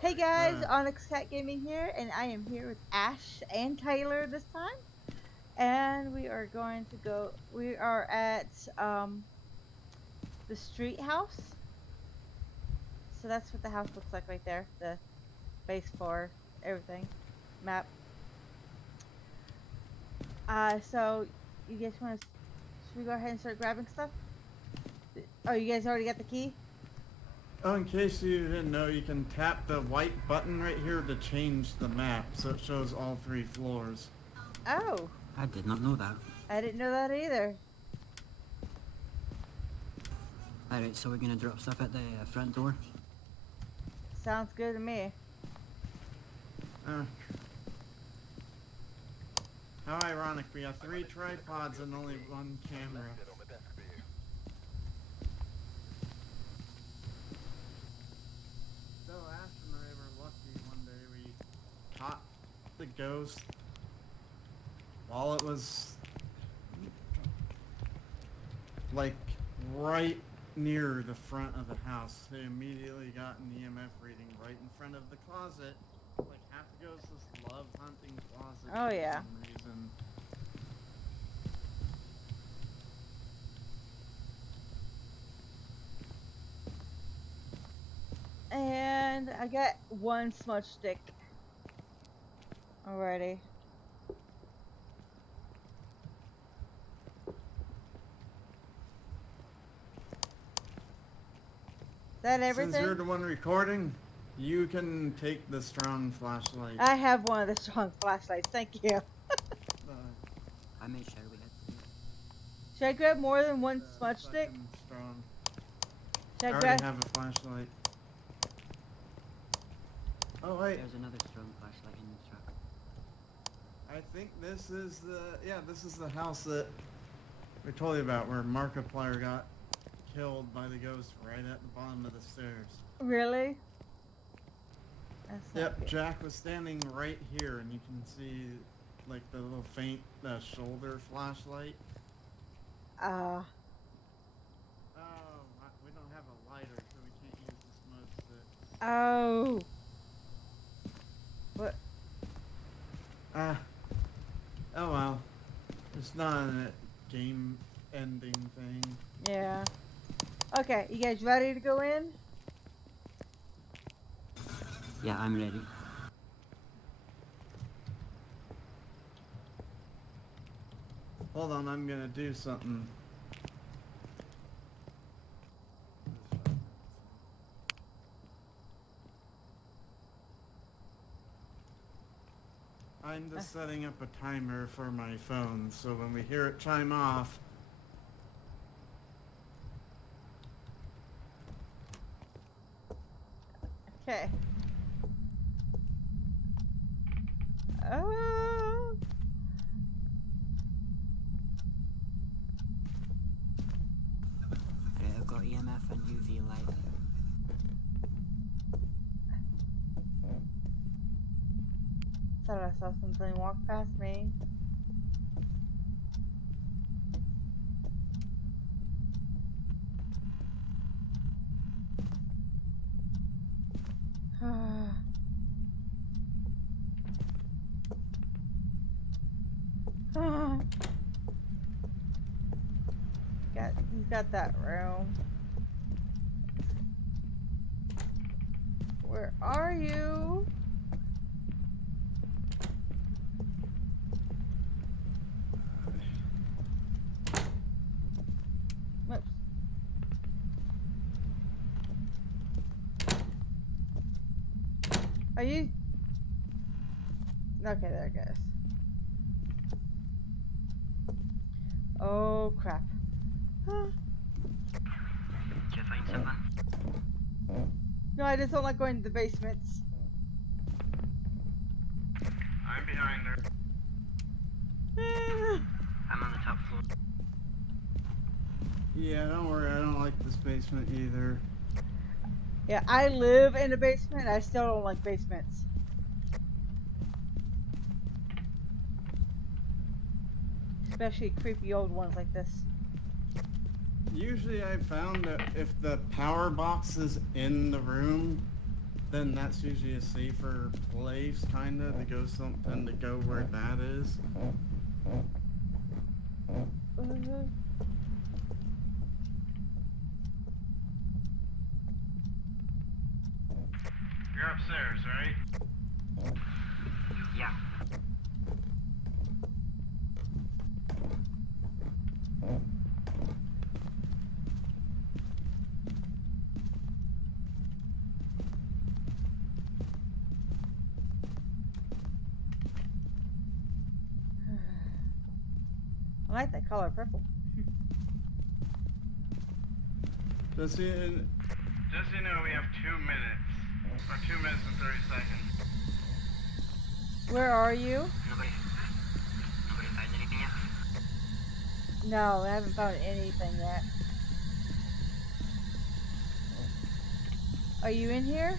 Hey guys, Onyx Cat Gaming here, and I am here with Ash and Tyler this time. And we are going to go. We are at the street house. So that's what the house looks like right there. The base floor, everything, map. So you guys want to? Should we go ahead and start grabbing stuff? Oh, you guys already got the key? Oh, in case you didn't know, you can tap the white button right here to change the map, so it shows all 3 floors. Oh, I did not know that. I didn't know that either. Alright, so we're gonna drop stuff at the front door. Sounds good to me. Uh, how ironic, we have 3 tripods and only 1 camera. So Ash and I were lucky one day we caught the ghost while it was like right near the front of the house. They immediately got an EMF reading right in front of the closet. Like half the ghosts just love hunting closets Oh, for yeah. some reason. And I got one smudge stick already. Is that everything? Since you're the one recording, you can take the strong flashlight. I have one of the strong flashlights. Thank you. I made sure we had to. Should I grab more than one smudge stick? Strong. Should I I already grab? have a flashlight. Oh wait, There's another strong flashlight in the truck. I think this is this is the house that we told you about where Markiplier got killed by the ghost right at the bottom of the stairs. Really? That's not Yep, good. Jack was standing right here, and you can see like the little faint shoulder flashlight. Ah. Oh, we don't have a lighter, so we can't use the smoke stick. Oh. What? Oh well. It's not a game-ending thing. Yeah. Okay, you guys ready to go in? Yeah, I'm ready. Hold on, I'm gonna do something. I'm just setting up a timer for my phone, so when we hear it chime off, Okay. Oh. Right, I've got EMF and UV light. Thought I saw something walk past me. He's got that room. Where are you? Whoops. Are you? Okay, there it goes. Oh crap. Did you find something? No, I just don't like going to the basements. I'm behind her. I'm on the top floor. Yeah, don't worry, I don't like this basement either. Yeah, I live in a basement. I still don't like basements. Especially creepy old ones like this. Usually I found that if the power box is in the room, then that's usually a safer place, kinda, to go something to go where that is. Uh, You're upstairs, right? Yeah. I like that color, purple. Just so you know, we have 2 minutes. Or 2 minutes and 30 seconds. Where are you? Nobody found anything yet? No, I haven't found anything yet. Are you in here?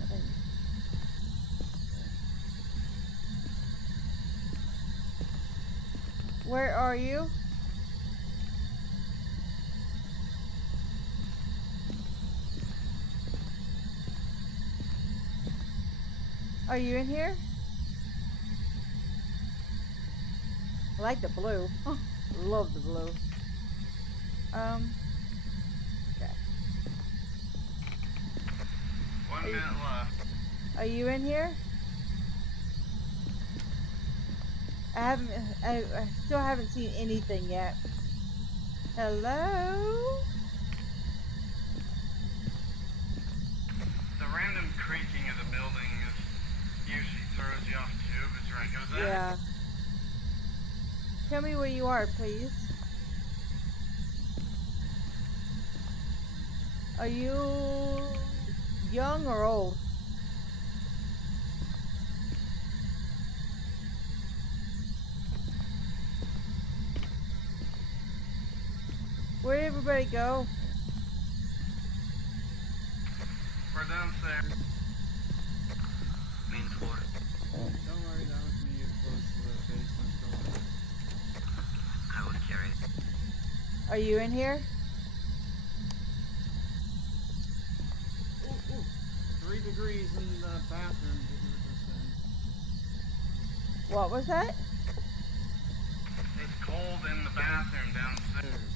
Nothing. Where are you? Are you in here? I like the blue. Love the blue. Okay. 1 minute left. Are you in here? I still haven't seen anything yet. Hello? The random creaking of the building usually throws you off too, but right goes that. Yeah. Tell me where you are, please. Are you young or old? Where did everybody go? We're downstairs. Main floor. Don't worry, that was me close to the basement door. I will carry it. Are you in here? Ooh, ooh. 3 degrees in the bathroom that you were just in. What was that? It's cold in the bathroom downstairs.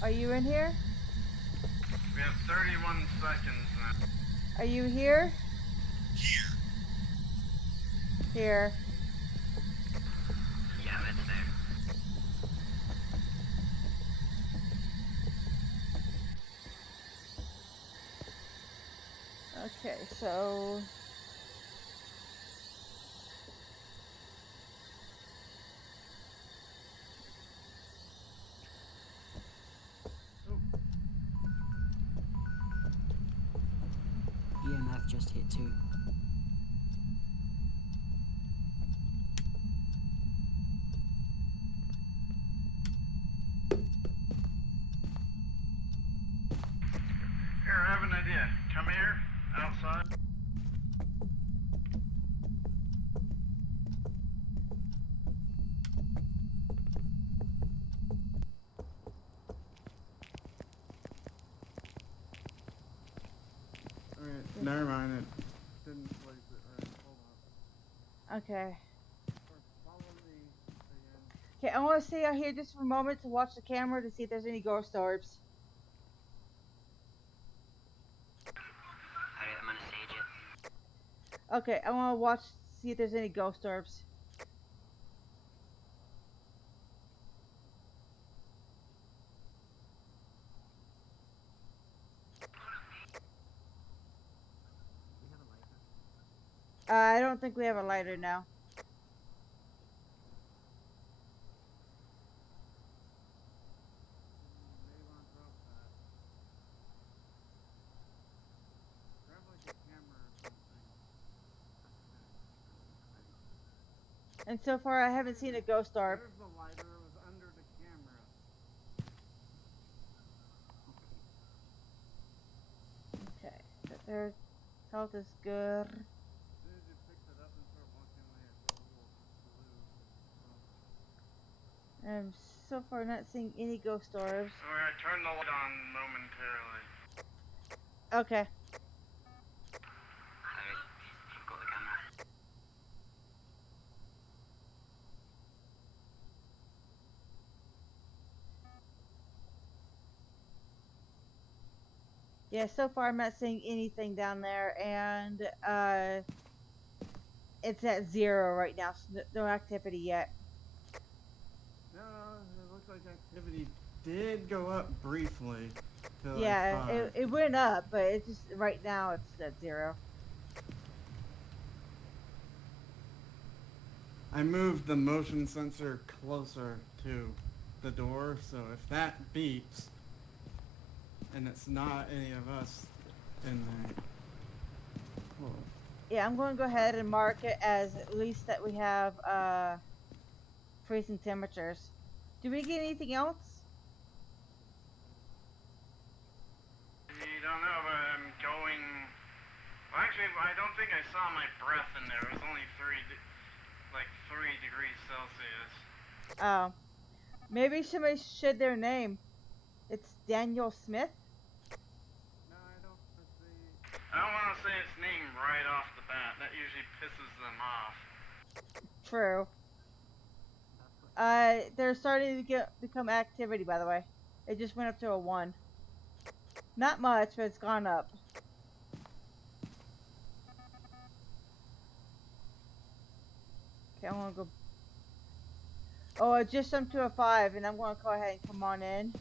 Are you in here? We have 31 seconds now. Are you here? Here. Yeah, it's there. Okay, so EMF just hit 2. Here, I have an idea. Come here, outside. Alright, never mind. It didn't place it right. Hold on. okay. Follow me again. Okay, I want to stay out here just for a moment to watch the camera to see if there's any ghost orbs. Alright, I'm gonna sage it. Okay, I want to watch see if there's any ghost orbs. We have a lighter. I don't think we have a lighter now. You may want to drop that. Grab like a camera or something. And so far, I haven't seen a ghost orb. There's the lighter. It was under the camera. Okay, their health is good. As soon as you picked it up and started walking away, I felt a little blue. I'm so far not seeing any ghost orbs. Alright, turn the light on momentarily. Okay. Alright, I've got the camera. Yeah, so far I'm not seeing anything down there, and it's at 0 right now, so no activity yet. No, it looks like activity did go up briefly to like Yeah, 5. it went up, but it's just right now it's at 0. I moved the motion sensor closer to the door, so if that beeps and it's not any of us in there. Whoa. Yeah, I'm going to go ahead and mark it as at least that we have freezing temperatures. Do we get anything else? You don't know, but I'm going. Well, actually, I don't think I saw my breath in there. It was only 3 degrees Celsius. Oh, maybe somebody said their name. It's Daniel Smith. No, I don't want to say. I don't want to say its name right off the bat. That usually pisses them off. True. They're starting to become activity, by the way. It just went up to a 1. Not much, but it's gone up. Okay, I'm gonna go. Oh, it just jumped to a 5, and I'm gonna go ahead and come on in.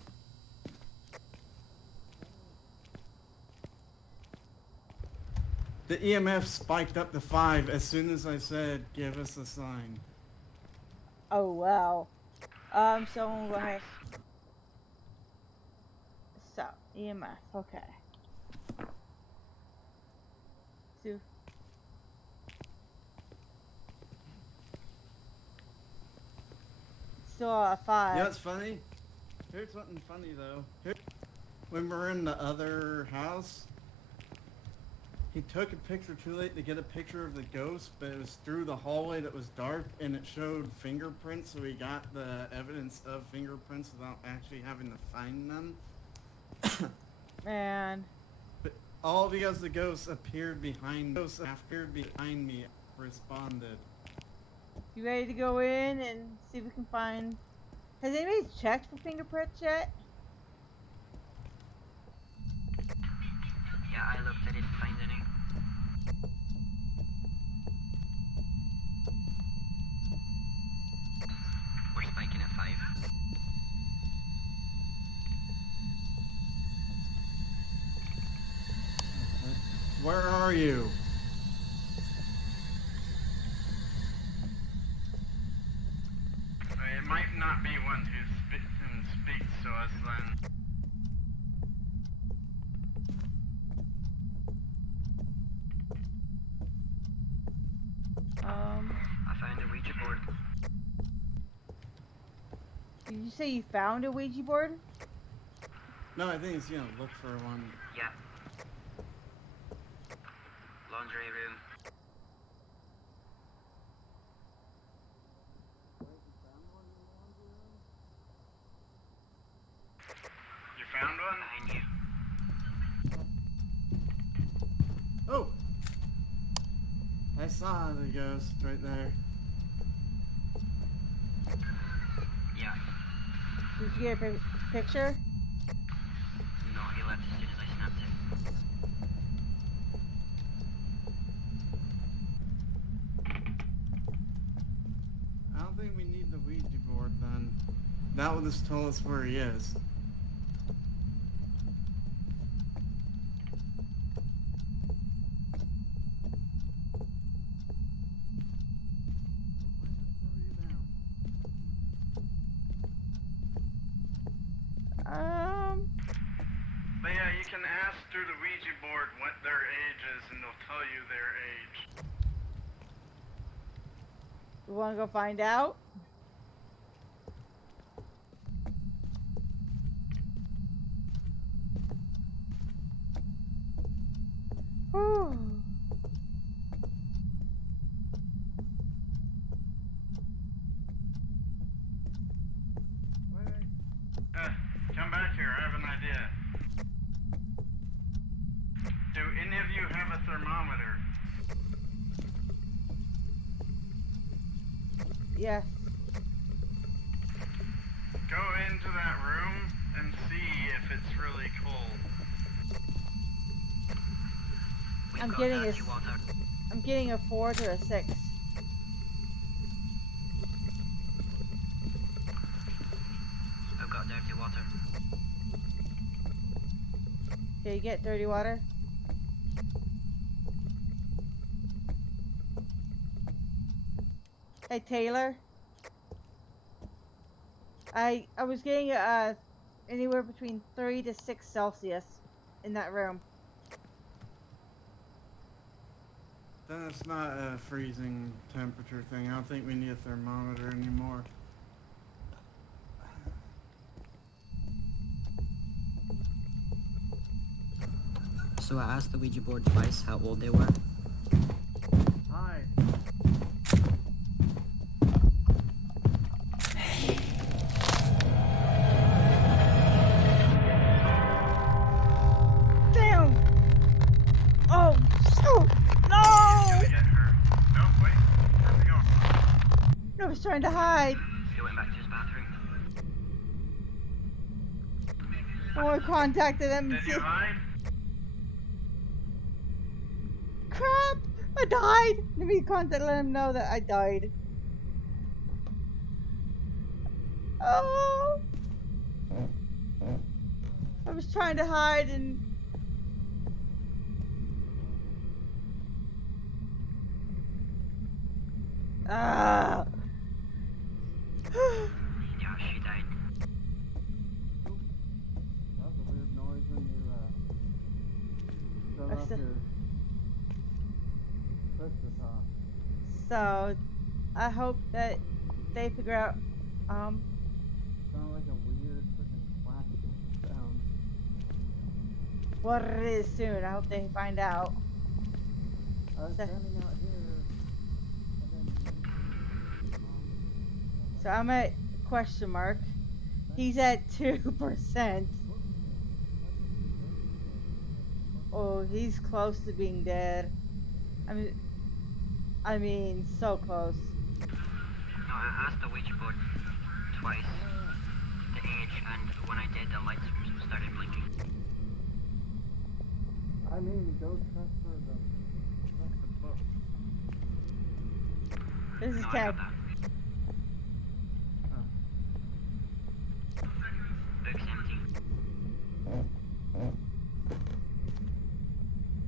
The EMF spiked up to 5 as soon as I said, "Give us a sign." Oh wow. So I'm gonna go ahead. So EMF. Okay. So still a 5. You know what's funny? Here's something funny though. When we're in the other house, he took a picture too late to get a picture of the ghost, but it was through the hallway that was dark and it showed fingerprints, so he got the evidence of fingerprints without actually having to find them. Man. But all because the ghost appeared behind me, responded. You ready to go in and see if we can find? Has anybody checked for fingerprints yet? Yeah, I looked, I didn't find any. We're spiking at 5. Where are you? It might not be one who speaks to us then. I found a Ouija board. Did you say you found a Ouija board? No, I think he's gonna look for one. Yeah. Laundry room. You found one? Behind you. Oh! I saw the ghost right there. Yeah. Did you get a picture? No, he left as soon as I snapped it. I don't think we need the Ouija board then. That would just tell us where he is. But yeah, you can ask through the Ouija board what their age is and they'll tell you their age. You want to go find out? Whew. Why have a thermometer? Yes. Go into that room and see if it's really cold. I'm getting a 4 to a 6. I've got dirty water. Okay, you get dirty water. Hey Taylor. I was getting anywhere between 3 to 6 Celsius in that room. Then it's not a freezing temperature thing. I don't think we need a thermometer anymore. So I asked the Ouija board twice how old they were. Hi. Damn! Oh, shoot! No! Get her. No, wait. Where's he going? I was trying to hide. He went back to his bathroom. Oh, I contacted him and Did you said, hide? crap! I died! Let me contact, let him know that I died. Oh! I was trying to hide and... Ah! Yeah, she died. That was a weird noise when you shut I off said- your push to talk. So, I hope that they figure out, Sounded like a weird freaking clacking sound. what it is soon. I hope they find out. I was So- standing out here, and then So I'm at question mark. He's at 2%. Oh, he's close to being dead. I mean, so close. No, I asked the Ouija board twice the age, and when I did, the lights started blinking. I mean, go trust the book. This is No, I kind got of... that. Book's empty.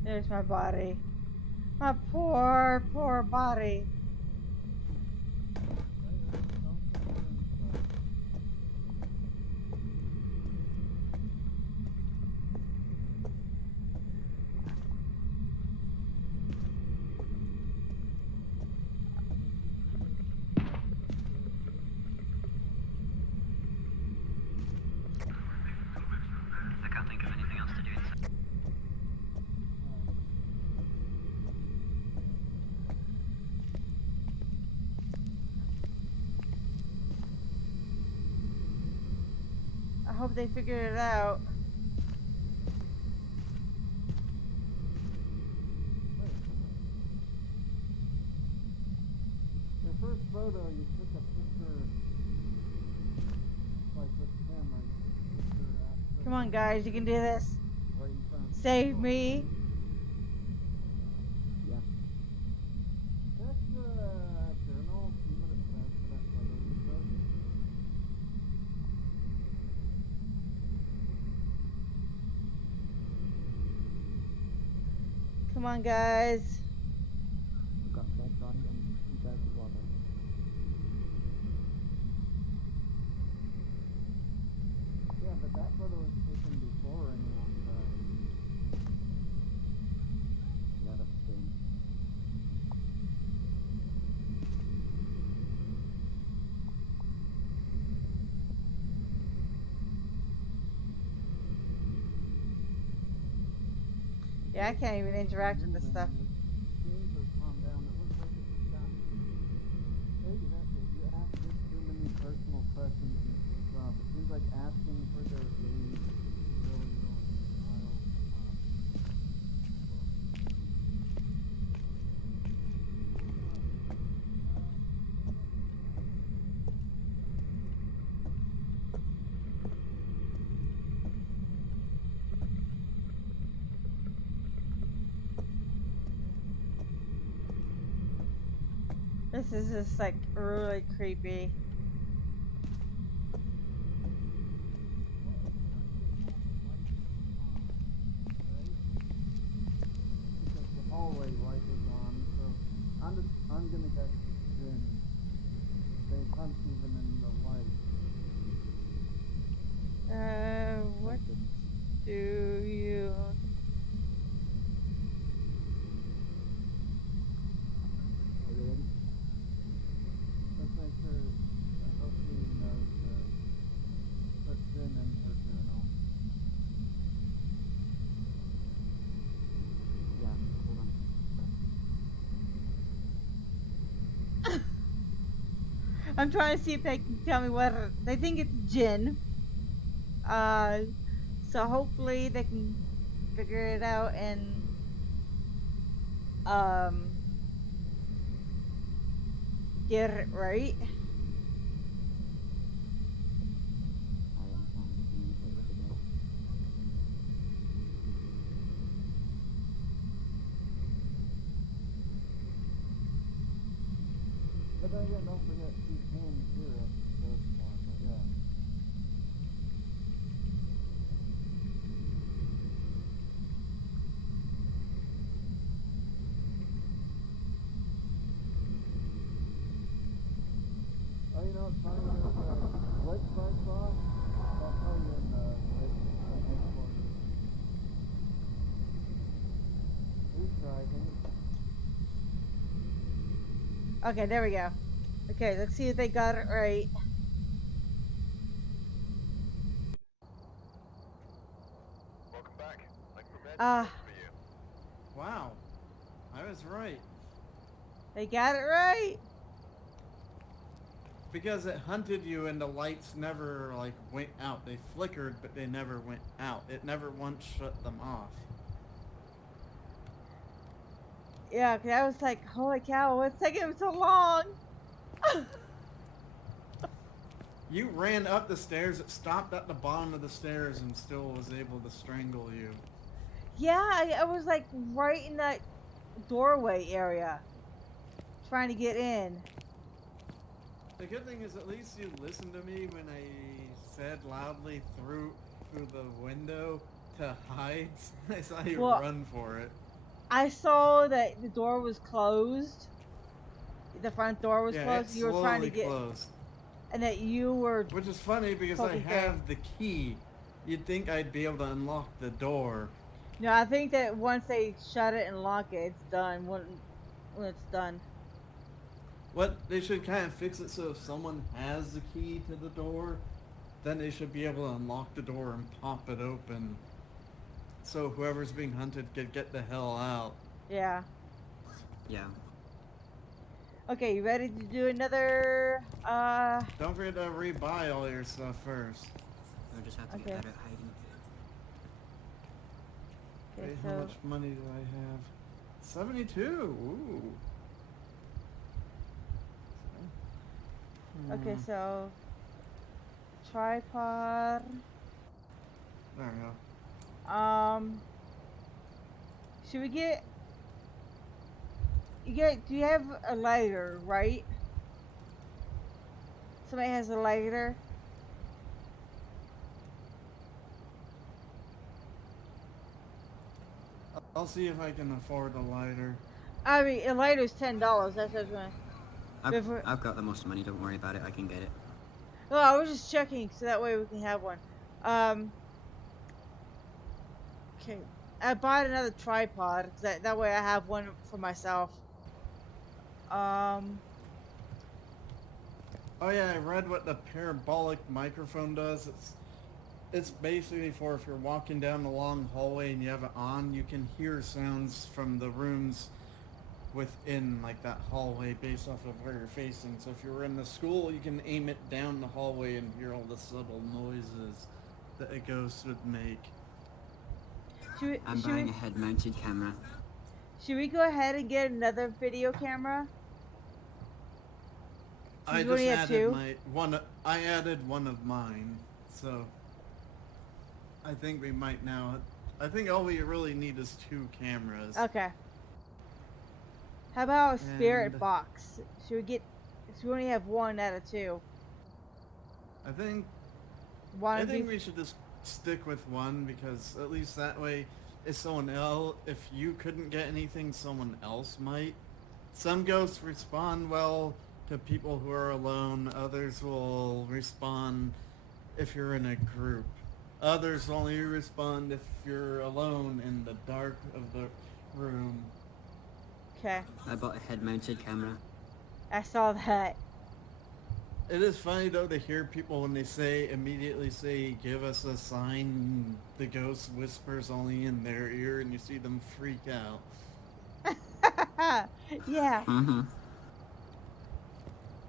There's my body. My poor, poor body. I can't think of anything else to do inside. I hope they figured it out. Your first photo, you took a picture, like with the camera. You took a picture after Come on, guys, you can do this. right in front. Save me. Yeah. Check the journal, see what it says for that photo you took. Come on, guys. I've got dead body and dirty water. Yeah, but that photo was taken before anyone died. Yeah, that's the same. Yeah, I can't even interact with this stuff. Things have calmed down. It looks like it just got. Maybe that's it. You ask just too many personal questions and stuff. It seems like asking for their age is really, really wild. This is just like really creepy. Because the hallway light was on, so I'm gonna get in. They hunt even in the light. What do you? Are you ready? Let's make sure. I hope she knows to put Finn in her journal. Yeah, hold on. I'm trying to see if they can tell me what they think it's Jin. Uh, so hopefully they can figure it out and um get it right. I am trying to communicate with the ghost. But then again, don't forget she can hear us. Those one, but yeah. Oh, you know what's funny? There's a glitch I saw. I'll tell you in the next quarter. Who's driving? Okay, there we go. Okay, let's see if they got it right. Welcome back. I prepared Ah, some for you. Wow, I was right. they got it right. Because it hunted you and the lights never like went out. They flickered, but they never went out. It never once shut them off. Yeah, 'cause I was like, holy cow, what's taking them so long? You ran up the stairs, it stopped at the bottom of the stairs and still was able to strangle you. Yeah, I was like right in that doorway area trying to get in. The good thing is at least you listened to me when I said loudly through the window to hide. I saw you Well, run for it. I saw that the door was closed. The front door was Yeah, closed. it And you were trying to slowly get, closed. and that you were Which is funny because I poking through. have the key. You'd think I'd be able to unlock the door. No, I think that once they shut it and lock it, it's done. When it's done. What they should kind of fix it so if someone has the key to the door, then they should be able to unlock the door and pop it open. So whoever's being hunted could get the hell out. Yeah. Yeah. Okay, you ready to do another? Don't forget to rebuy all your stuff first. We'll just have to get Okay. better at hiding. Okay, Wait, how so much money do I have? 72. Ooh. okay, so tripod. There we go. Should we get? You get? Do you have a lighter? Right? Somebody has a lighter. I'll see if I can afford a lighter. I mean, a lighter's $10. That's what I was gonna. I've got the most money, don't worry about it, I can get it. No, I was just checking so that way we can have one. Okay. I bought another tripod 'cause that way I have one for myself. Um, Oh yeah, I read what the parabolic microphone does. It's basically for if you're walking down a long hallway and you have it on, you can hear sounds from the rooms within like that hallway based off of where you're facing. So if you're in the school, you can aim it down the hallway and hear all the subtle noises that a ghost would make. I'm should buying we a head-mounted camera. should we go ahead and get another video camera? I Since we just only have added two. my one. I added one of mine, so I think we might now. I think all we really need is two cameras. Okay. How about a And spirit box? Should we get? Should we only have one out of two? I think One I would be. think we should just stick with one because at least that way, if someone else, if you couldn't get anything, someone else might. Some ghosts respond well to people who are alone. Others will respond if you're in a group. Others only respond if you're alone in the dark of the room. Okay, I bought a head-mounted camera. I saw that. It is funny though to hear people when they immediately say, give us a sign, the ghost whispers only in their ear and you see them freak out. Yeah. Mm-hmm.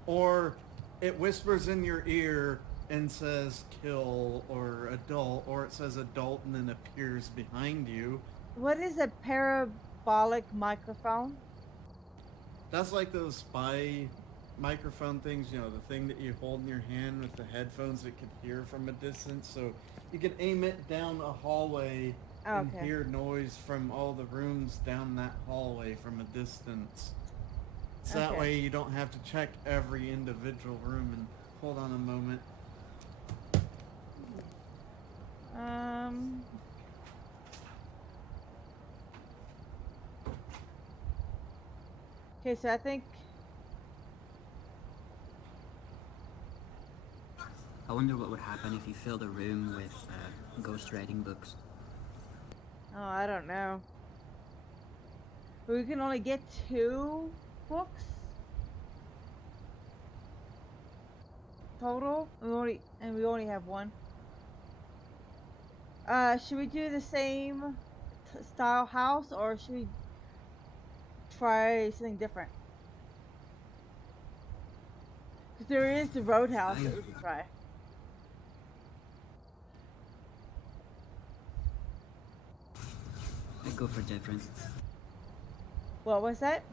Or it whispers in your ear and says kill or adult, or it says adult and then appears behind you. What is a parabolic microphone? That's like those spy microphone things, you know, the thing that you hold in your hand with the headphones that could hear from a distance. So you can aim it down a hallway and Okay. hear noise from all the rooms down that hallway from a distance. So that Okay. way you don't have to check every individual room. And hold on a moment. Um. Okay, so I think. I wonder what would happen if you filled a room with ghost writing books. Oh, I don't know. We can only get 2 books total. We only have one. Should we do the same style house or should we try something different? Because there is the roadhouse that we could try. I'd go for different. What was that?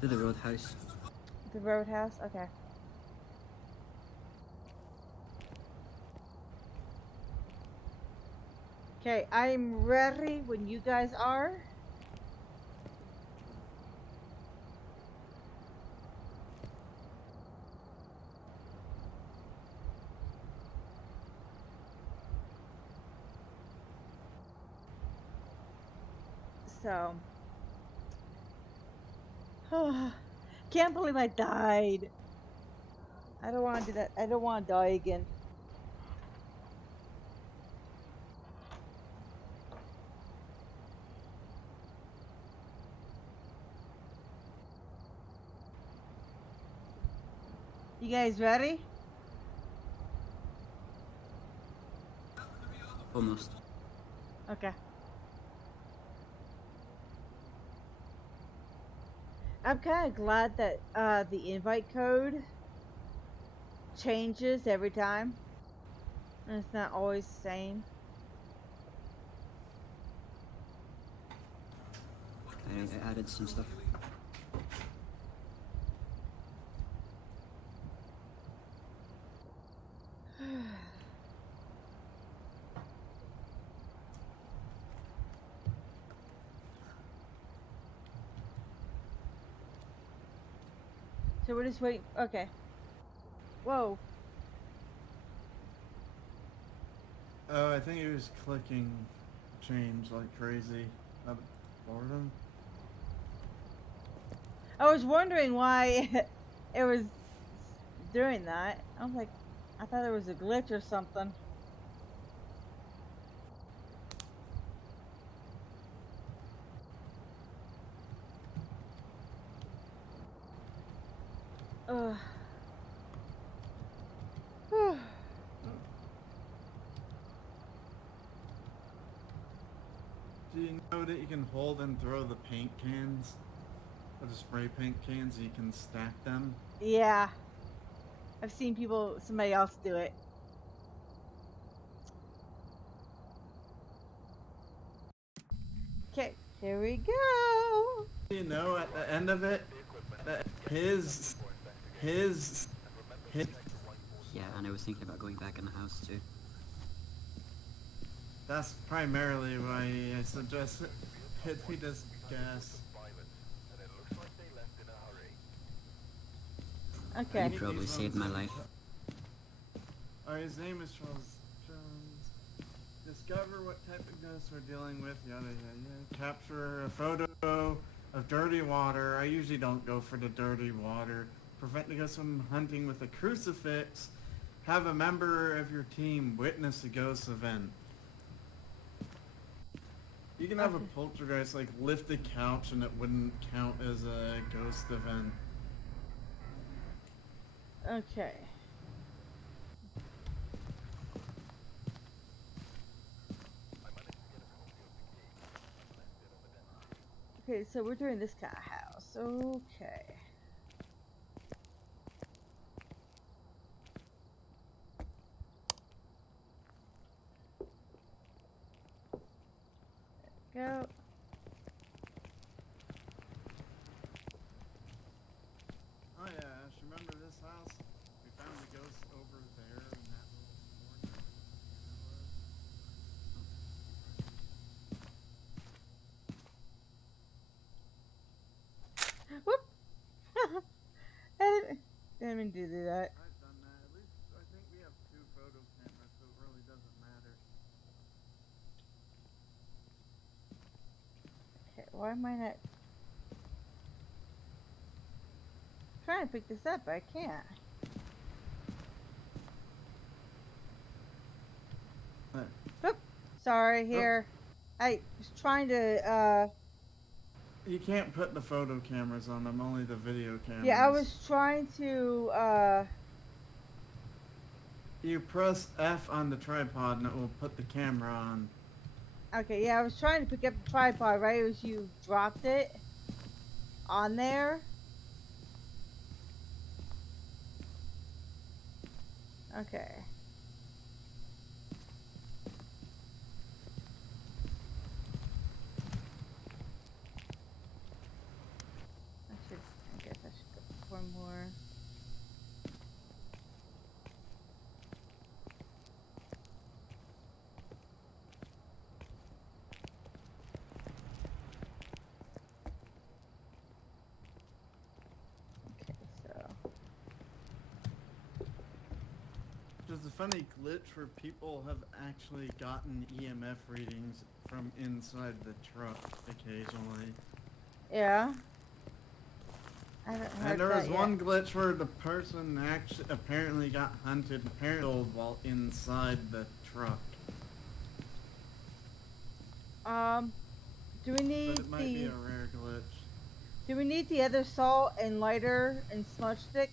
Do the Roadhouse. The roadhouse? Okay. Okay, I'm ready when you guys are. So. Can't believe I died. I don't want to do that. I don't want to die again. You guys ready? Almost. Okay. I'm kind of glad that the invite code changes every time. And it's not always the same. I added some stuff. So we're just waiting. Okay. Whoa. Oh, I think it was clicking change like crazy. Boredom? I was wondering why it was doing that. I was like, I thought there was a glitch or something. Ugh. Whew. Do you know that you can hold and throw the paint cans? Or the spray paint cans, and you can stack them? Yeah. I've seen somebody else do it. Okay, here we go. You know, at the end of it, that his, his, his, Yeah, and I was thinking about going back in the house too. that's primarily why I suggest it. Hit me this gas. I Okay. You need probably these saved ones my in life. Alright, his name is Charles Jones. Discover what type of ghosts we're dealing with, yada yada. Capture a photo of dirty water. I usually don't go for the dirty water. Prevent the ghost from hunting with a crucifix. Have a member of your team witness a ghost event. You can have a Okay. poltergeist like lift the couch and it wouldn't count as a ghost event. Okay. I managed to get a copy of the key, unless bit of identity. Okay, so we're doing this kind of house. Okay. Go. Oh yeah, Ash, remember this house? We found the ghost over there in that little corner where Whoop! I didn't mean to do that. I've done that. At least I think we have 2 photo cameras, so it really doesn't matter. Okay, why am I not trying to pick this up? But I can't. But Oop! Sorry, here. I was trying to, you can't put the photo cameras on them, only the video cameras. yeah, I was trying to, You press F on the tripod and it will put the camera on. okay, yeah, I was trying to pick up the tripod right as you dropped it on there. Okay. I guess I should go one more. Okay, so. There's a funny glitch where people have actually gotten EMF readings from inside the truck occasionally. Yeah. I haven't heard And there that was yet. one glitch where the person actually apparently got hunted and killed while inside the truck. Do we need But it might be the a rare glitch. do we need the other salt and lighter and smudge stick,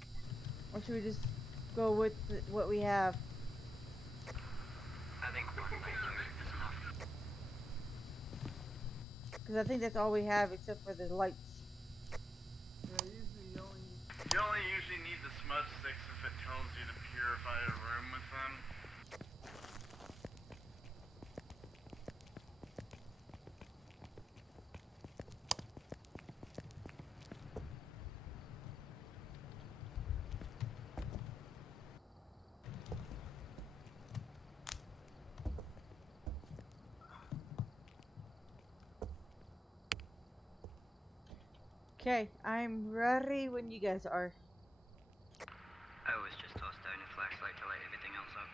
or should we just go with what we have? I think one lighter is enough. Because I think that's all we have except for the lights. Yeah, usually you only usually need the smudge sticks if it tells you to purify a room with them. Okay, I'm ready when you guys are. I always just toss down a flashlight to light everything else up.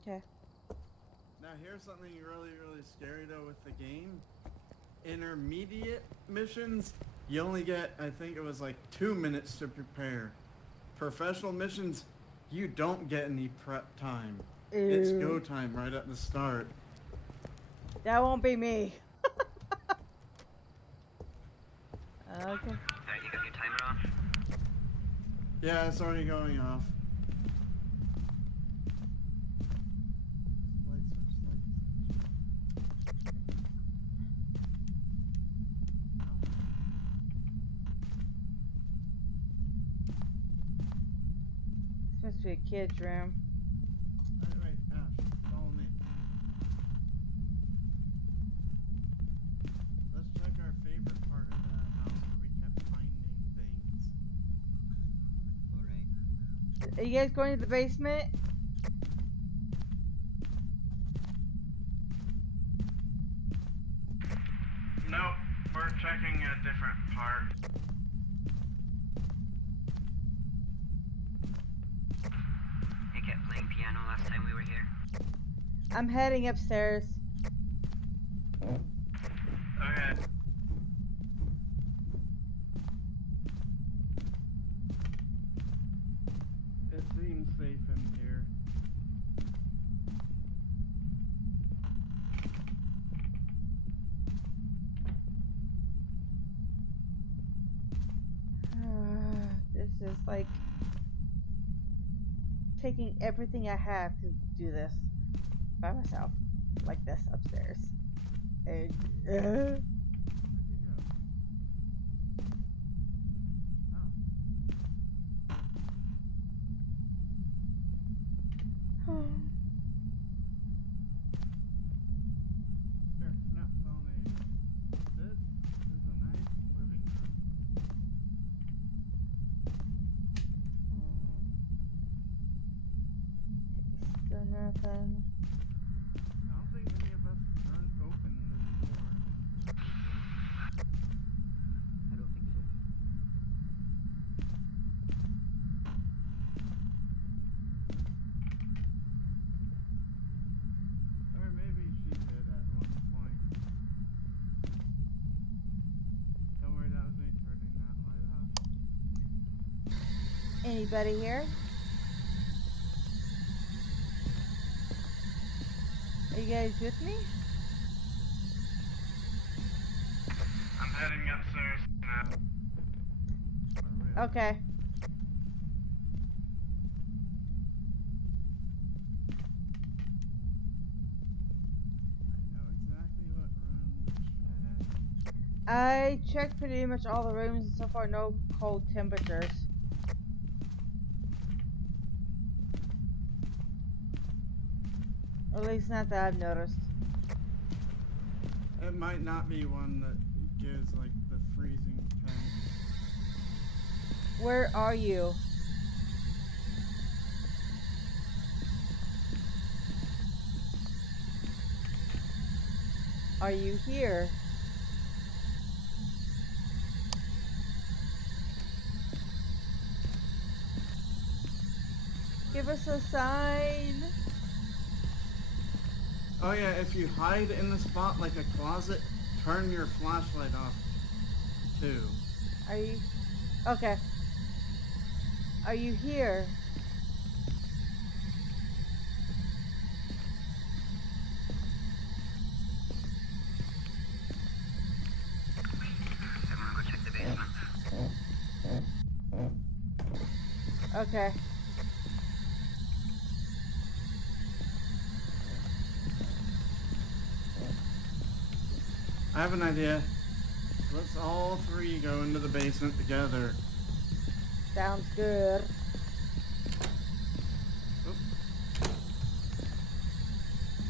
Okay. Now here's something really, really scary though with the game. Intermediate missions, you only get, I think it was like 2 minutes to prepare. Professional missions, you don't get any prep time. It's Ew. go time right at the start. That won't be me. Okay. Alright, you got your timer on? Yeah, it's already going off. Light switch, light switch. This must be a kid's room. Alright, Ash, follow me. Let's check our favorite part of the house where we kept finding things. Alright. Are you guys going to the basement? Nope, we're checking a different part. I'm heading upstairs. Okay. It seems safe in here. This is like taking everything I have to do this by myself, like this upstairs. And, Where'd you go? Oh. Here, no, follow me. This is a nice living room. Still nothing. I don't think any of us open this door. I don't think so. Or maybe she did at one point. Don't worry, that was me turning that light off. Anybody here? Are you guys with me? I'm heading upstairs now. Okay. I know exactly what room to check. I checked pretty much all the rooms and so far no cold temperatures. At least not that I've noticed. It might not be one that gives like the freezing temp. Where are you? Are you here? Give us a sign. Oh yeah, if you hide in the spot like a closet, turn your flashlight off too. Are you? Okay. Are you here? I'm gonna go check the basement. Okay. I have an idea. Let's all three go into the basement together. Sounds good.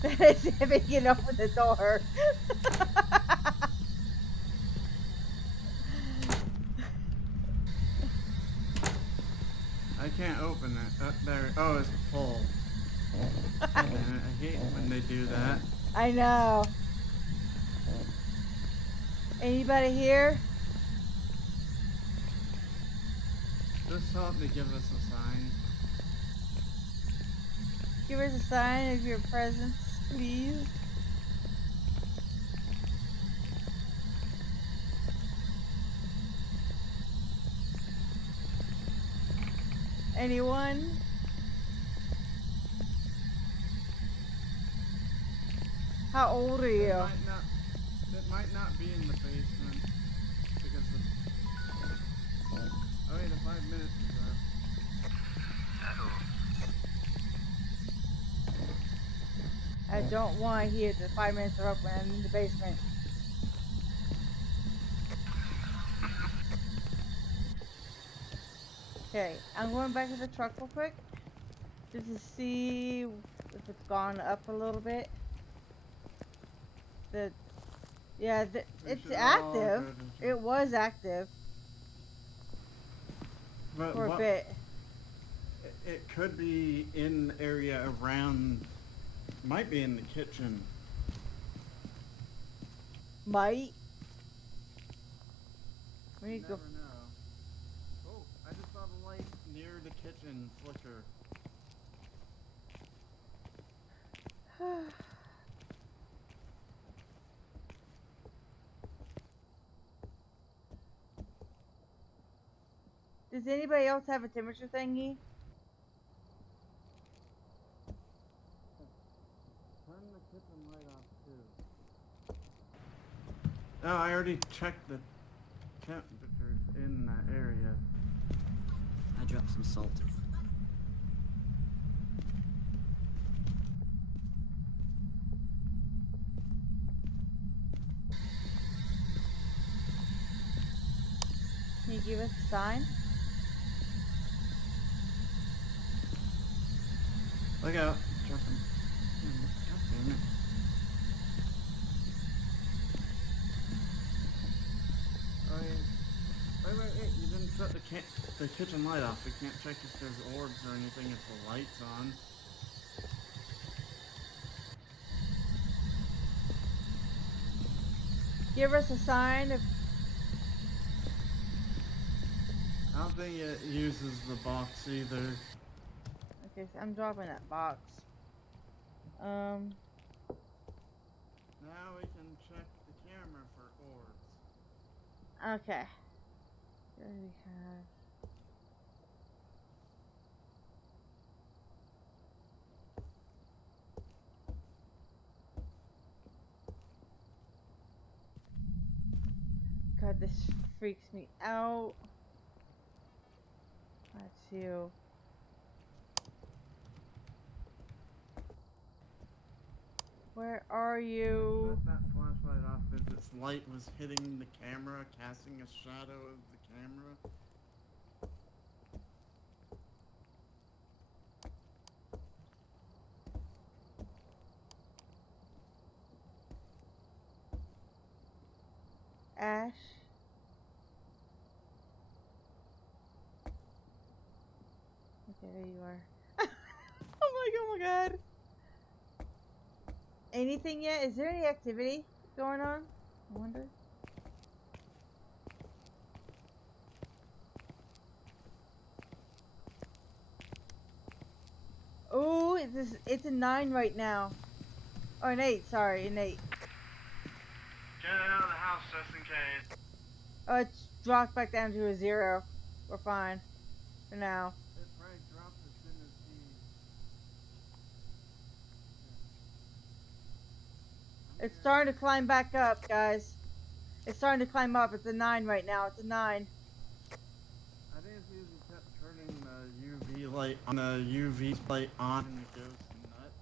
See if he can open the door. I can't open it. There. Oh, it's a pull. God damn it, I hate when they do that. I know. Anybody here? Just tell them to give us a sign. Give us a sign of your presence, please. Anyone? How old are you? It might not be in the basement because the. Oh wait, the 5 minutes is up. Oh. I don't want to hear the 5 minutes are up when I'm in the basement. Okay, I'm going back to the truck real quick just to see if it's gone up a little bit. Yeah, We it's should all active. go to the It was active But for a what? bit. It could be in the area around. Might be in the kitchen. Might. We You need to go. never know. Oh, I just saw the light near the kitchen flicker. Does anybody else have a temperature thingy? Turn the kitchen light off too. No, I already checked the temperatures in that area. I dropped some salt. Can you give us a sign? Look out. Jumping. God damn it. Oh, yeah. Wait. You didn't shut the kitchen light off. We can't check if there's orbs or anything if the light's on. Give us a sign if. I don't think it uses the box either. Okay, so I'm dropping that box. Now we can check the camera for orbs. Okay. Here we have. God, this freaks me out. Let's see. Where are you? Shut that flashlight off as its light was hitting the camera, casting a shadow of the camera. Ash. Okay, there you are. Oh my god. Anything yet? Is there any activity going on? I wonder. Oh, it's a 9 right now. Oh, an 8, sorry, an 8. Get out of the house just in case. Oh, it's dropped back down to a 0. We're fine. For now. It probably dropped as soon as he... It's starting to climb back up, guys. It's starting to climb up. It's a 9 right now. It's a 9. I think it's because he kept turning the UV light on and it goes nuts.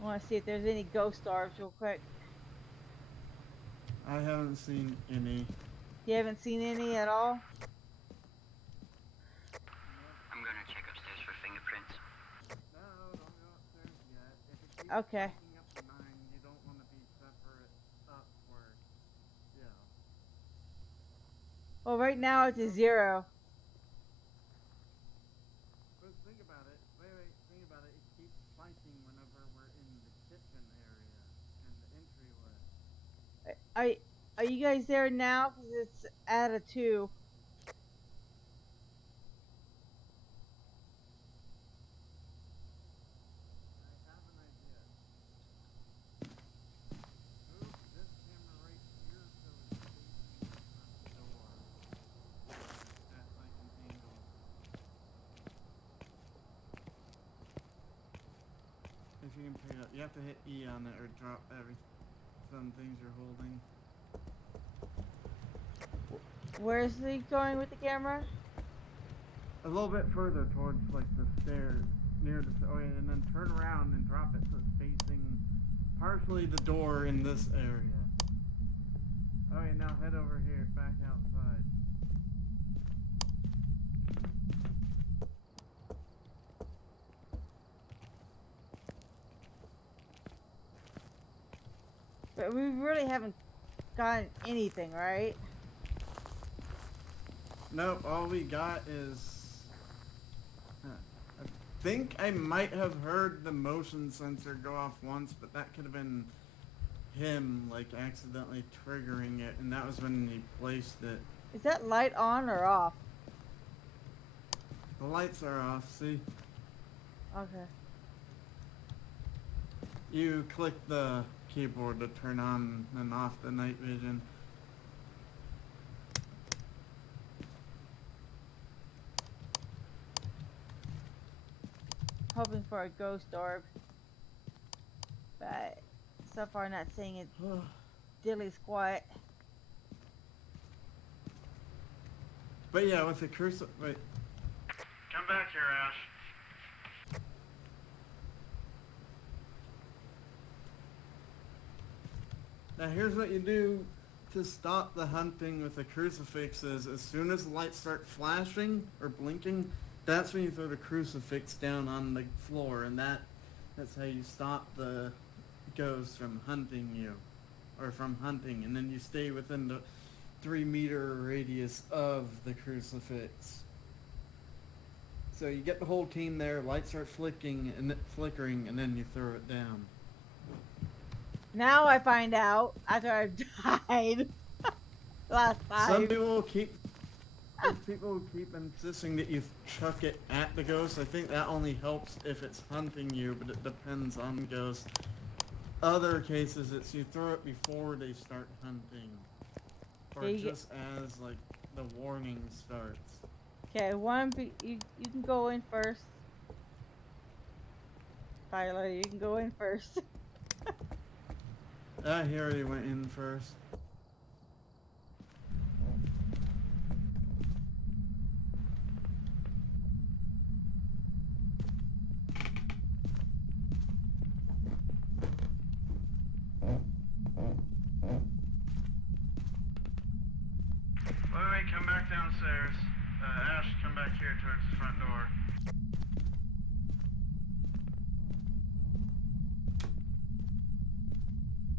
I want to see if there's any ghost orbs real quick. I haven't seen any. You haven't seen any at all? I'm gonna check upstairs for fingerprints. No, don't go upstairs yet. If it keeps Okay. picking up to 9, you don't want to be separate up where, yeah. Well, right now it's a 0. But think about it. Think about it. It keeps spiking whenever we're in the kitchen area and the entryway. Are you guys there now? Because it's at a 2. I have an idea. Move this camera right here so it's facing the front door. At like an angle. If you can pick it up, you have to hit E on it or drop some things you're holding. Where's he going with the camera? A little bit further towards like the stairs, near the and then turn around and drop it so it's facing partially the door in this area. Okay, now head over here, back outside. But we really haven't gotten anything, right? Nope, all we got is... I think I might have heard the motion sensor go off once, but that could have been him like accidentally triggering it, and that was when he placed it. Is that light on or off? The lights are off. See, Okay. you click the keyboard to turn on and off the night vision. Hoping for a ghost orb. But so far not seeing it diddly squat. But yeah, with the crucifix. Wait. Come back here, Ash. Now here's what you do to stop the hunting with the crucifixes. As soon as the lights start flashing or blinking, that's when you throw the crucifix down on the floor, and that's how you stop the ghost from hunting you, or from hunting, and then you stay within the 3-meter radius of the crucifix. So you get the whole team there, lights start flickering, and then you throw it down. Now I find out after I've died last Some time. people keep insisting that you chuck it at the ghost. I think that only helps if it's hunting you, but it depends on the ghost. Other cases, it's you throw it before they start hunting, or just as like the warning starts. Okay, you can go in first. Tyler, you can go in first. He already went in first. Wait, come back downstairs. Ash, come back here towards the front door.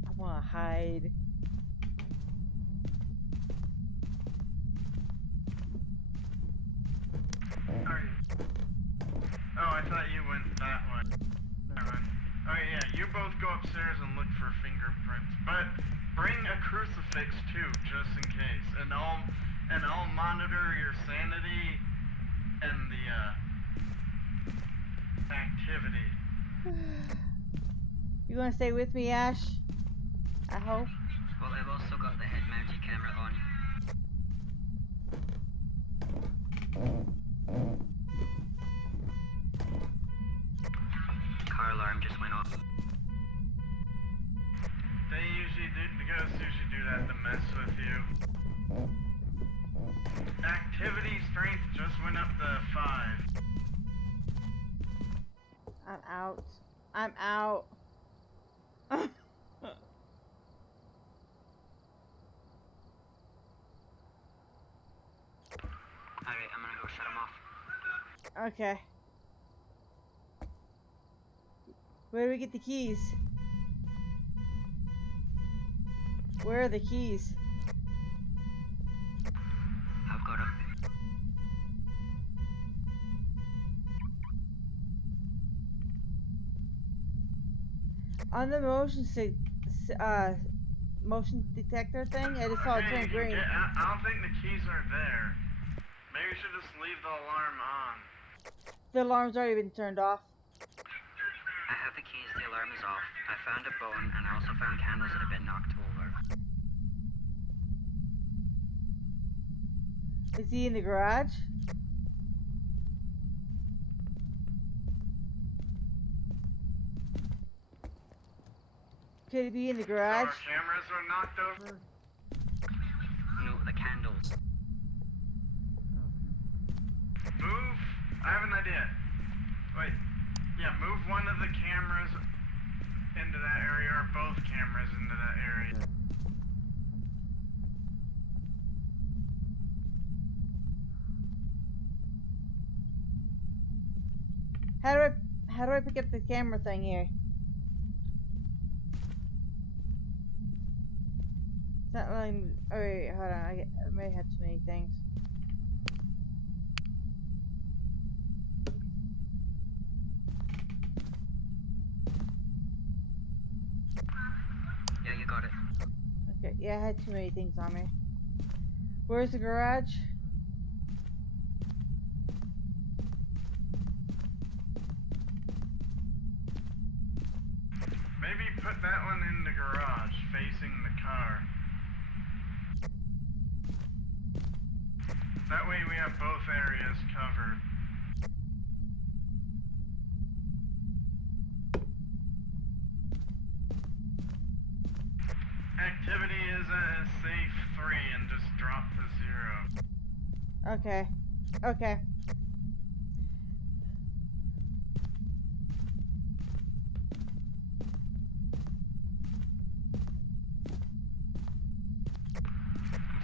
I wanna hide. Oh, I thought you went that way. Never mind. Okay, yeah, you both go upstairs and look for fingerprints, but bring a crucifix too, just in case. And I'll monitor your sanity and the activity. You gonna stay with me, Ash? I hope. Well, I've also got the head-mounted camera on. Car alarm just went off. The ghosts usually do that to mess with you. Activity strength just went up to 5. I'm out. I'm out. Alright, I'm gonna go shut him off. Okay. Where do we get the keys? Where are the keys? I've got him. On the motion detector thing, I just saw it turn green. I don't think the keys are there. Maybe you should just leave the alarm on. The alarm's already been turned off. I have the keys, the alarm is off. I found a bone, and I also found candles that have been knocked over. Is he in the garage? Could he be in the garage? So our cameras are knocked over? No, the candles. Move. I have an idea. Wait. Yeah, move one of the cameras into that area, or both cameras into that area. How do I pick up the camera thing here? It's not letting. Oh wait, hold on. I may have too many things. Yeah, you got Yeah, I had too many things on me. Where's the garage? Maybe put that one in the garage, facing the car. That way we have both areas covered. Activity is a safe 3 and just drop to 0. Okay. Okay.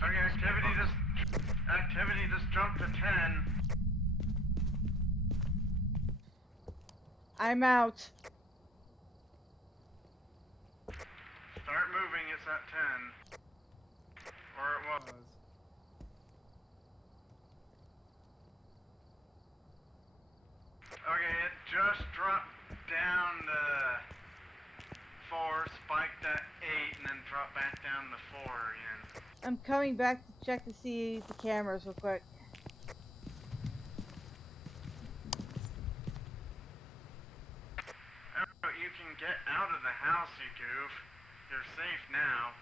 Okay, activity just jumped to 10. I'm out. Start moving, it's at 10. Or it was. Okay, it just dropped down to 4, spiked at 8, and then dropped back down to 4 again. I'm coming back to check to see the cameras real quick. Oh, you can get out of the house, you goof. You're safe now.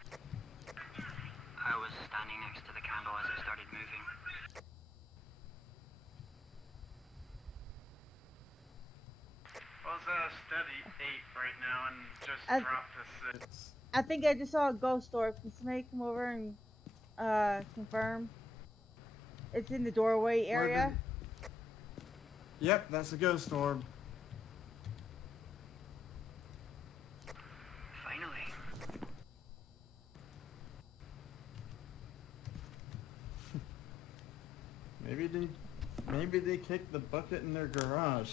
I was standing next to the candle as it started moving. Well, it's a steady 8 right now and just I- dropped to 6. I think I just saw a ghost orb. Can somebody come over and confirm? It's in the doorway area. Yep, that's a ghost orb. Finally. Maybe they kicked the bucket in their garage.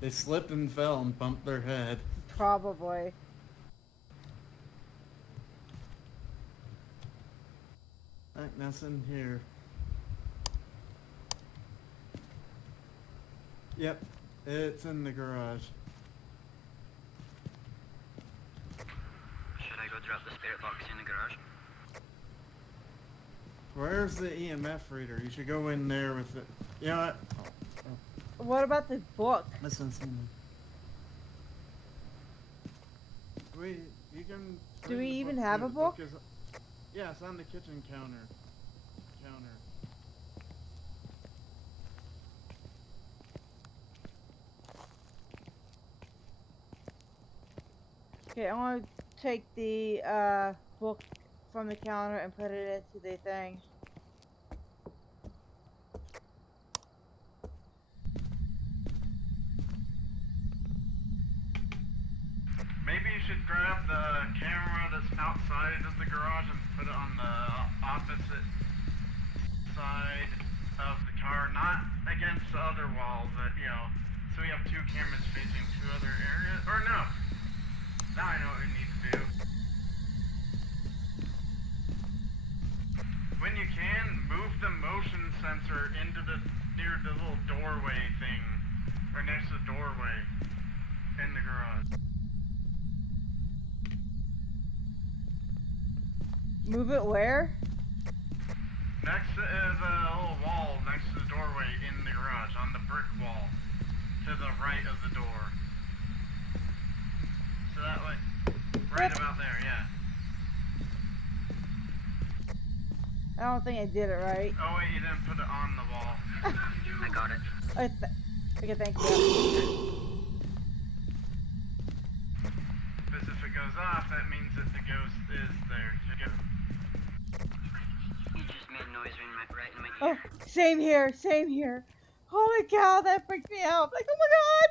They slipped and fell and bumped their head. Probably. Alright, that's in here. Yep, it's in the garage. Should I go drop the spirit box in the garage? Where's the EMF reader? You should go in there with it. You know what? What about the book? Listen to me. You can. Do we bring the even book have through. a The book? is, yeah, it's on the kitchen counter. Okay, I want to take the book from the counter and put it into the thing. Maybe you should grab the camera that's outside of the garage and put it on the opposite side of the car, not against the other wall, but so we have 2 cameras facing 2 other areas. Or no, now I know what we need to do. When you can, move the motion sensor near the little doorway thing, or next to the doorway in the garage. Move it where? Next is a little wall next to the doorway in the garage, on the brick wall, to the right of the door. So that way, right about there, yeah. I don't think I did it right. Oh wait, you didn't put it on the wall. I got it. Okay, thank you. Because if it goes off, that means that the ghost is there. You just made noise right in my Oh, ear. same here, same here. Holy cow, that freaked me out. Like, oh my god!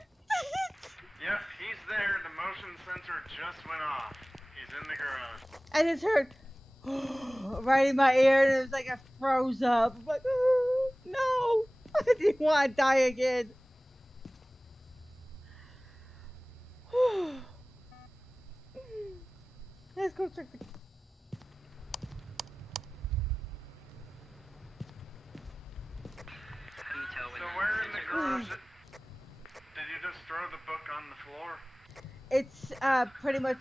Yep, he's there. The motion sensor just went off. He's in the garage. I just heard right in my ear, and it was like I froze up. I'm like, oh, no! I didn't want to die again. Let's go check the. How do you tell when So the where in the sensor goes garage did you just throw the book on the floor? It's pretty much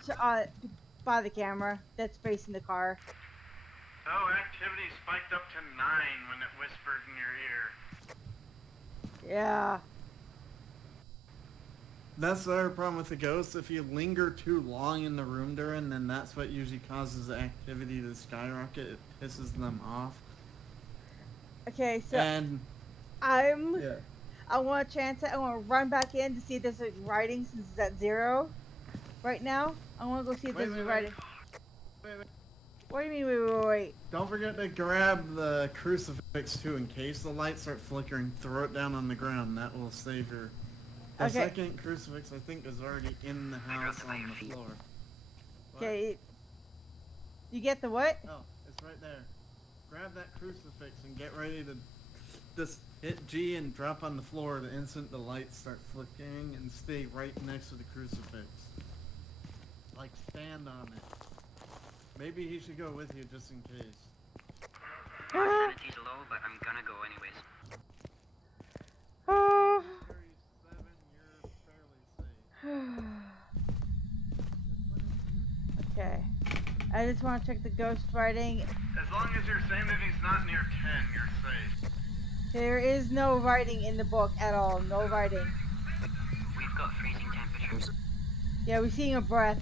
by the camera that's facing the car. backed up to 9 when it whispered in your ear. Yeah. That's the other problem with the ghosts. If you linger too long in the room during, then that's what usually causes the activity to skyrocket. It pisses them off. Okay, so And I'm. yeah. I want to chance it. I want to run back in to see if there's like writing since it's at 0 right now. I want to go see if there's writing. Wait. What do you mean? Wait. Don't forget to grab the crucifix too in case the lights start flickering. Throw it down on the ground. That will save your. The Okay. second crucifix I think is already in the house on the floor. What? Okay. You get the what? Oh, it's right there. Grab that crucifix and get ready to just hit G and drop on the floor the instant the lights start flickering, and stay right next to the crucifix. Like, stand on it. Maybe he should go with you just in case. My sanity's low, but I'm gonna go anyways. Oh. 37, you're fairly safe. Okay. I just want to check the ghost writing. As long as your sanity's not near 10, you're safe. There is no writing in the book at all. No writing. We've got freezing temperatures. Yeah, we're seeing a breath.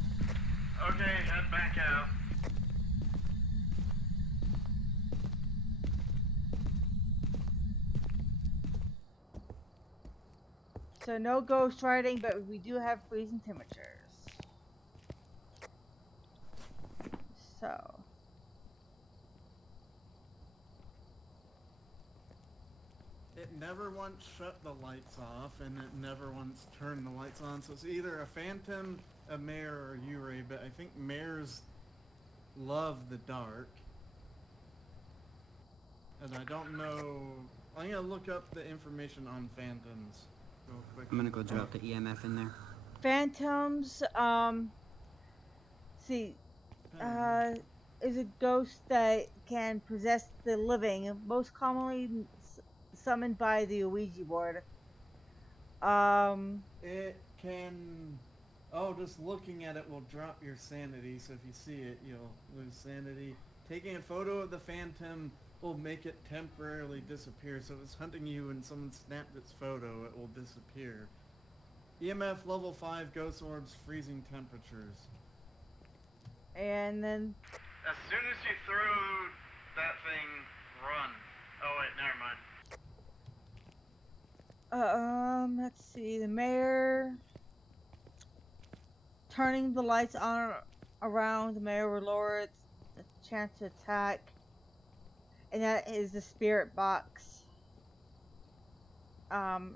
Okay, head back out. So no ghost writing, but we do have freezing temperatures. So. It never once shut the lights off, and it never once turned the lights on, so it's either a phantom, a mare, or a U-ray, but I think mares love the dark. And I don't know... I'm gonna look up the information on phantoms real quick. I'm gonna go drop the EMF in there. Phantoms, see, is a ghost that can possess the living, most commonly summoned by the Ouija board. It can... Oh, just looking at it will drop your sanity, so if you see it, you'll lose sanity. Taking a photo of the phantom will make it temporarily disappear, so if it's hunting you and someone snapped its photo, it will disappear. EMF level 5 ghost orbs, freezing temperatures. And then... As soon as you throw that thing, run. Oh wait, never mind. Let's see, the mayor... Turning the lights on around the mayor will lower the chance to attack. And that is the spirit box.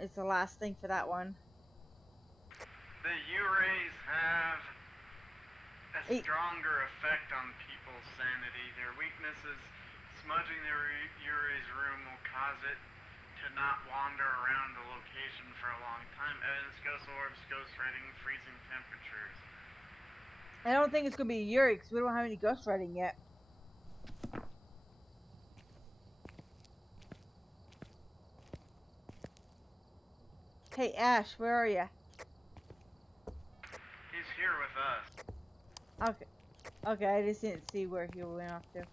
It's the last thing for that one. The U-rays have a stronger effect on people's sanity. Their weakness is smudging the U-rays room will cause it to not wander around the location for a long time. Evidence, ghost orbs, ghost writing, freezing temperatures. I don't think it's gonna be Yuri because we don't have any ghost writing yet. Hey Ash, where are ya? He's here with us. Okay. Okay, I just didn't see where he went off to.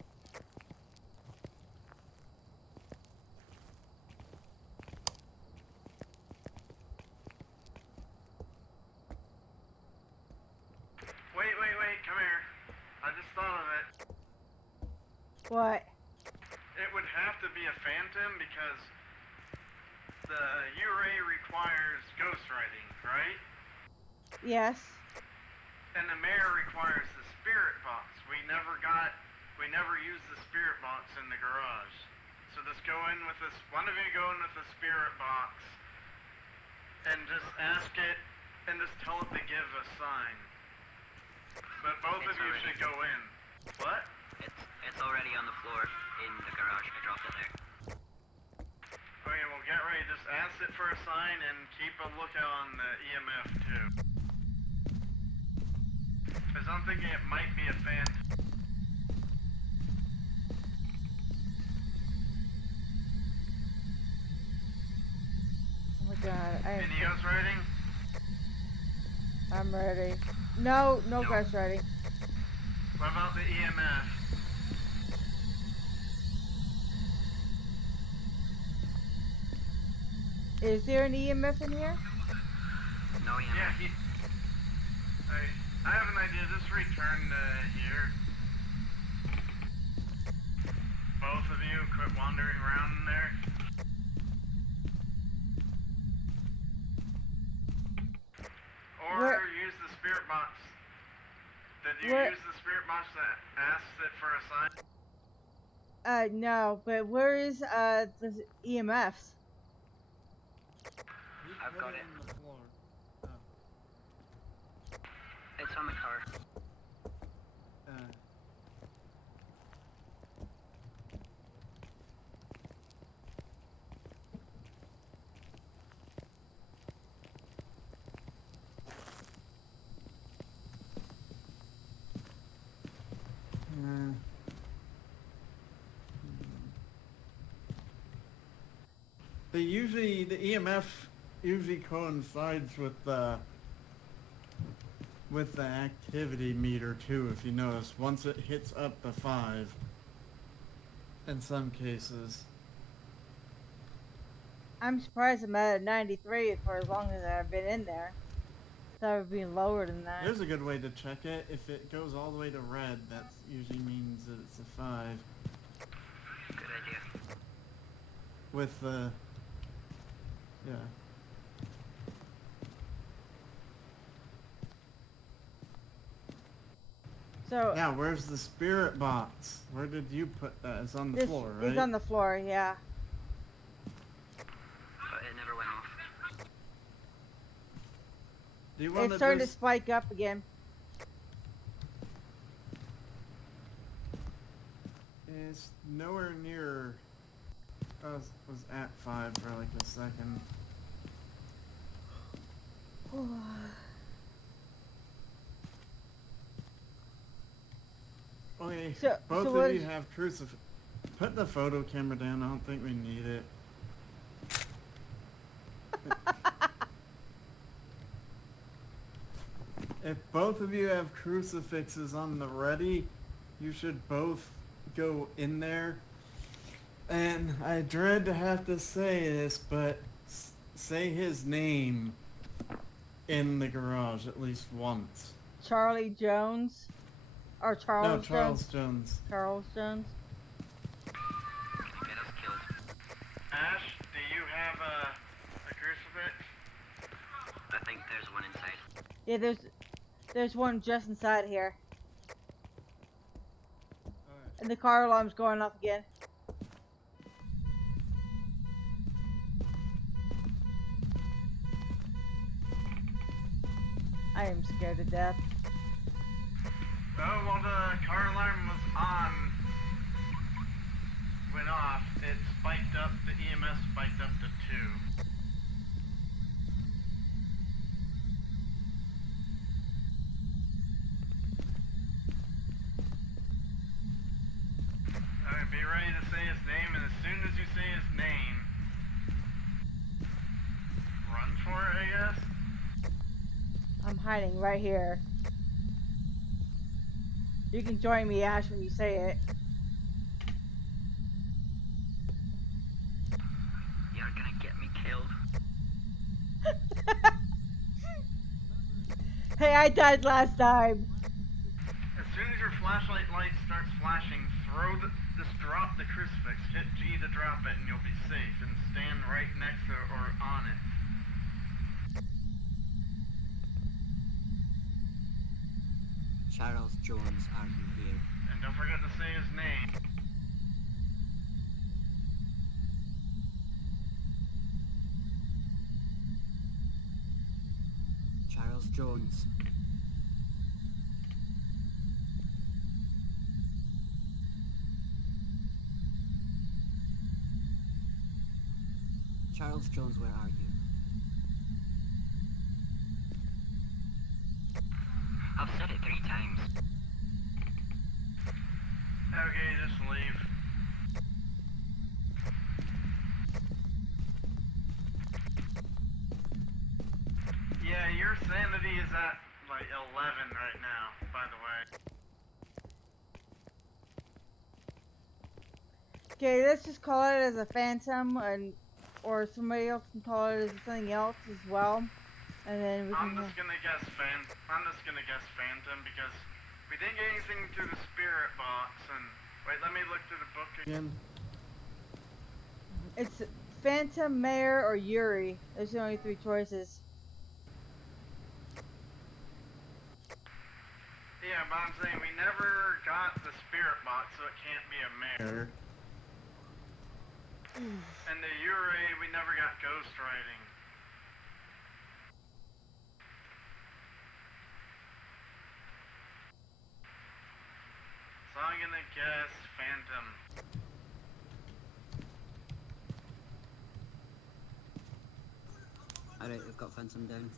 Wait, come here. I just thought of it. What? It would have to be a phantom because the U-ray requires ghost writing, right? Yes. And the mayor requires the spirit box. We never used the spirit box in the garage. So just go in with this, one of you go in with the spirit box and just ask it and just tell it to give a sign. But both of you should go in. What? It's already on the floor in the garage. I dropped it there. Okay, well get ready. Just ask it for a sign and keep a lookout on the EMF too. Because I'm thinking it might be a phantom. Oh my god. Any ghost writing? I'm ready. No ghost writing. What about the EMF? Is there an EMF in here? No, Yeah, EMF. I have an idea. Just return here. Both of you quit wandering around in there. Or Where? use the spirit box. Did you Where? use the spirit box that asks it for a sign? No, but where is the EMFs? I've got it. On the floor. Oh. It's on the car. The EMF usually coincides with the activity meter too, if you notice. Once it hits up to 5, in some cases. I'm surprised I'm at a 93 for as long as I've been in there. Thought it would be lower than that. There's a good way to check it. If it goes all the way to red, that usually means that it's a 5. Good idea. With the... yeah. So Now, where's the spirit box? Where did you put that? It's on the floor, right? It's on the floor, yeah. But it never went off. Do you want It's to starting to just... spike up again. It's nowhere near... I was at 5 for like a second. Okay, both of you have crucifix. Put the photo camera down. I don't think we need it. If both of you have crucifixes on the ready, you should both go in there. And I dread to have to say this, but say his name in the garage at least once. Charlie Jones? Or Charles Charles Jones? Jones. Charles Jones? Get us killed. Ash, do you have a crucifix? I think there's one inside. Yeah, there's one just inside here. Alright. And the car alarm's going off again. I am scared to death. Oh, while the car alarm was on, went off, it spiked up, the EMS spiked up to 2. Alright, be ready to say his name, and as soon as you say his name, run for it, I guess? I'm hiding right here. You can join me, Ash, when you say it. You're gonna get me killed. Hey, I died last time. As soon as your flashlight light starts flashing, just drop the crucifix, hit G to drop it, and you'll be safe, and stand right next to it or on it. Charles Jones, are you here? And don't forget to say his name. Charles Jones. Charles Jones, where are you? I've said it 3 times. Okay, just leave. Yeah, your sanity is at like 11 right now, by the way. Okay, let's just call it as a phantom, and or somebody else can call it something else as well, and then we I'm can. just gonna guess Phantom because we didn't get anything through the spirit box. And wait, let me look through the book again. It's Phantom, Mayor, or Yuri. There's only 3 choices. Yeah, but I'm saying we never got the spirit box, so it can't be a mayor. And the Yuri, we never got ghost writing. So I'm gonna guess Phantom. Alright, we've got Phantom down.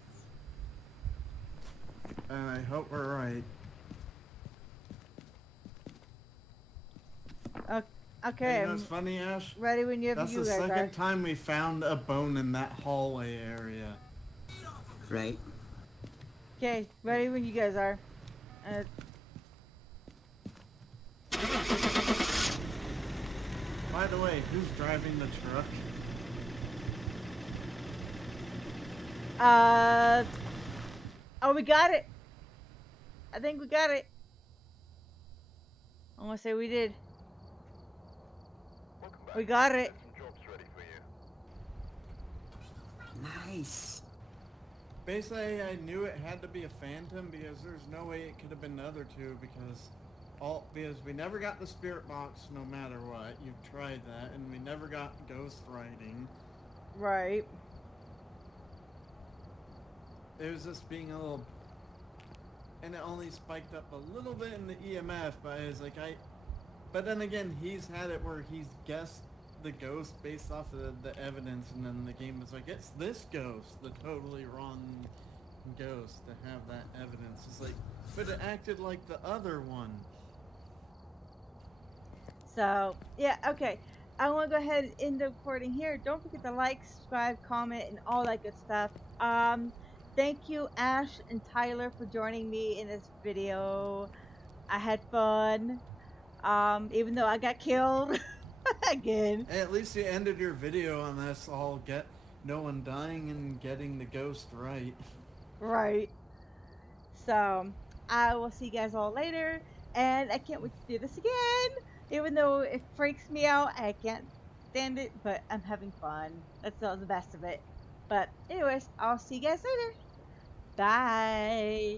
And I hope we're right. Okay, You know what's funny, Ash? ready when you That's guys the are. second time we found a bone in that hallway area. Right. Okay, ready when you guys are. By the way, who's driving the truck? Oh, we got it. I think we got it. I'm gonna say we did. Welcome back. We got it. There's some jobs ready for you. Nice. Basically, I knew it had to be a Phantom because there's no way it could have been the other two because we never got the spirit box no matter what. You tried that, and we never got ghost writing. Right. It was just being a little, and it only spiked up a little bit in the EMF. But I was like, but then again, he's had it where he's guessed the ghost based off of the evidence, and then the game was like, it's this ghost, the totally wrong ghost to have that evidence. It's like, but it acted like the other one. So, yeah, okay. I want to go ahead and end the recording here. Don't forget to like, subscribe, comment, and all that good stuff. Thank you, Ash and Tyler, for joining me in this video. I had fun. Even though I got killed again. Hey, at least you ended your video on us all no one dying and getting the ghost right. Right. So, I will see you guys all later. And I can't wait to do this again. Even though it freaks me out, I can't stand it, but I'm having fun. That's not the best of it. But, anyways, I'll see you guys later. Bye.